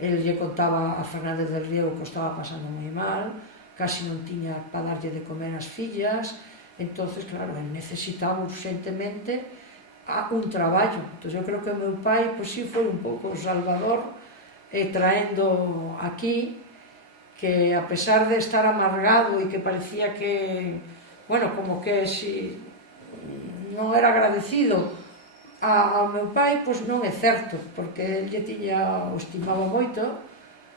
el lle contaba a Fernández del Riego que o estaba pasando moi mal, casi non tiña para darlle de comer as fillas, entonces, claro, el necesitaba urgentemente un traballo. Entón, eu creo que o meu pai, pois sí, foi un pouco o salvador, traendo aquí, que a pesar de estar amargado e que parecía que, bueno, como que si non era agradecido ao meu pai, pois non é certo, porque el lle tiña, o estimaba moito,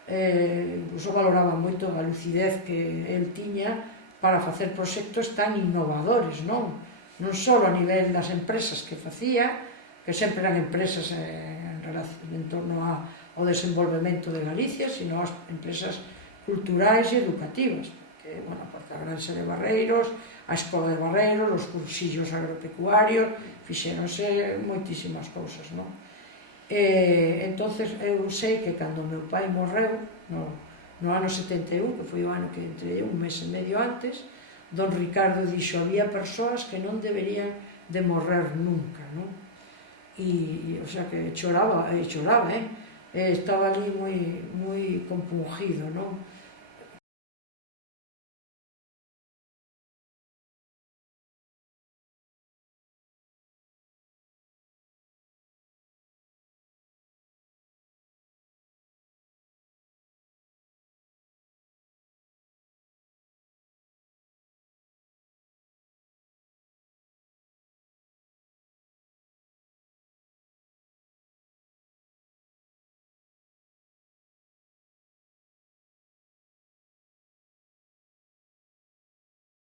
o valoraba moito a lucidez que el tiña para facer proxectos tan innovadores, non? Non só a nivel das empresas que facía, que sempre eran empresas en torno ao desenvolvemento de Galicia, sino as empresas culturais e educativas, que, bueno, a Granxa de Barreiros, a Escola de Barreiros, os cursillos agropecuarios, fixéronse moitísimas cousas, non? Entonces, eu sei que cando meu pai morreu, no ano 71, que foi o ano que entrei un mes e medio antes, don Ricardo dixo, había persoas que non deberían de morrer nunca, non? E, o sea, que choraba, estaba ali moi compungido, non?